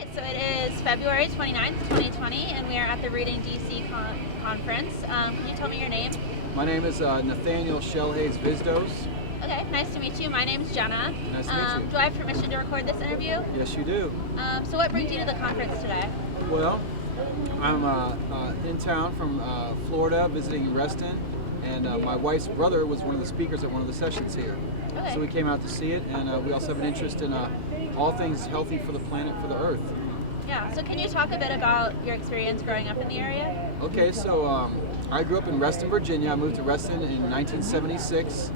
right, so it is February 29th, 2020, and we are at the Reading DC conference. Can you tell me your name? My name is Nathaniel Hvizdos. Okay, nice to meet you. My name's Jenna. Nice to meet you. Do I have permission to record this interview? Yes, you do. So what brings you to the conference today? Well, I'm in town from Florida visiting Reston, and my wife's brother was one of the speakers at one of the sessions here. Okay. So we came out to see it, and we also have an interest in all things healthy for the planet, for the earth. Yeah, so can you talk a bit about your experience growing up in the area? Okay, so I grew up in Reston, Virginia. I moved to Reston in 1976,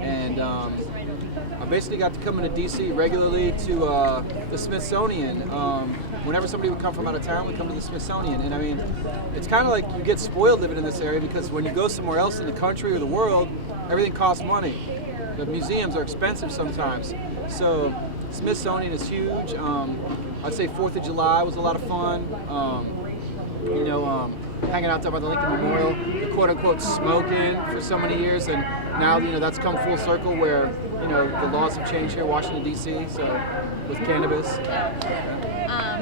and I basically got to come into DC regularly to the Smithsonian. Whenever somebody would come from out of town, we'd come to the Smithsonian. And I mean, it's kind of like you get spoiled living in this area, because when you go somewhere else in the country or the world, everything costs money. The museums are expensive sometimes. So Smithsonian is huge. I'd say 4th of July was a lot of fun. Hanging out there by the Lincoln Memorial, the quote-unquote smoking for so many years, and now that's come full circle where the laws have changed here in Washington D.C. So with cannabis.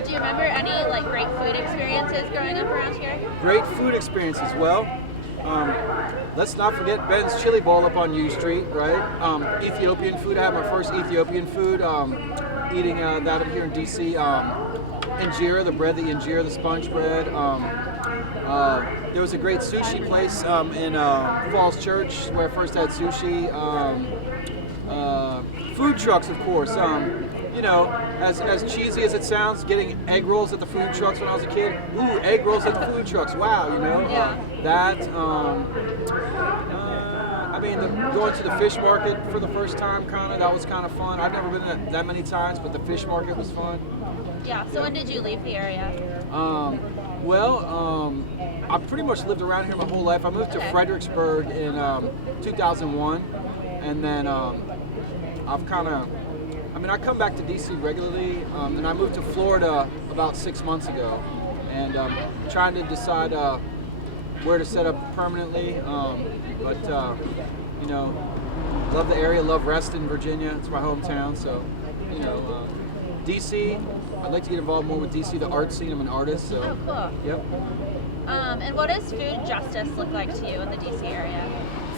Do you remember any great food experiences growing up around here? Great food experiences. Well, let's not forget Ben's Chili Bowl up on U Street, right? Ethiopian food. I had my first Ethiopian food eating that up here in D.C. Injera, the bread, the injera, the sponge bread. There was a great sushi place in Falls Church where I first had sushi. Food trucks, of course. As cheesy as it sounds, getting egg rolls at the food trucks when I was a kid. Ooh, egg rolls at the food trucks. Wow, Yeah. Going to the fish market for the first time, that was kind of fun. I've never been there that many times, but the fish market was fun. Yeah, so when did you leave the area? I pretty much lived around here my whole life. I moved to Fredericksburg in 2001, and then I come back to DC regularly, and I moved to Florida about 6 months ago, and trying to decide where to set up permanently, love the area, love Reston, Virginia. It's my hometown, so DC, I'd like to get involved more with DC, the art scene. I'm an artist, so. Oh, cool. Yep. And what does food justice look like to you in the DC area?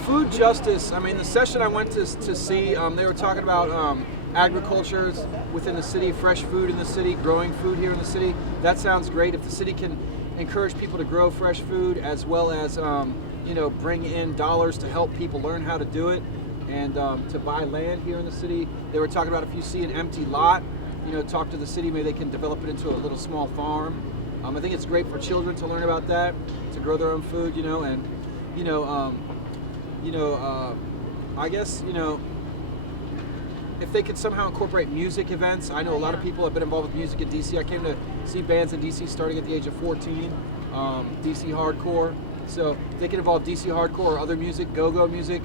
Food justice, the session I went to see, they were talking about agriculture within the city, fresh food in the city, growing food here in the city. That sounds great. If the city can encourage people to grow fresh food, as well as bring in dollars to help people learn how to do it, and to buy land here in the city. They were talking about if you see an empty lot, talk to the city, maybe they can develop it into a little small farm. I think it's great for children to learn about that, to grow their own food, I guess, if they could somehow incorporate music events. I know a lot of people have been involved with music in DC. I came to see bands in DC starting at the age of 14, DC hardcore. So if they can involve DC hardcore or other music, go-go music.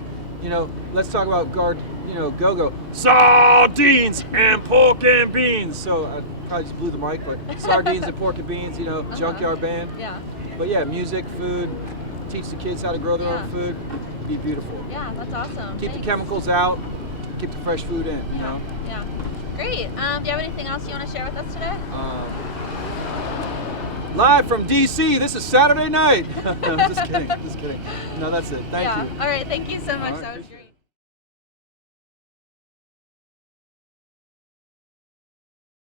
Let's talk about go-go. Sardines and pork and beans. So I probably just blew the mic, but sardines and pork and beans, junkyard band. Yeah. But yeah, music, food, teach the kids how to grow their own food. Be beautiful. Yeah, that's awesome. Keep the chemicals out, keep the fresh food in, Yeah. Great. Do you have anything else you want to share with us today? Live from DC, this is Saturday night. Just kidding. No, that's it. Thank you. All right, thank you so much. Right. That was great.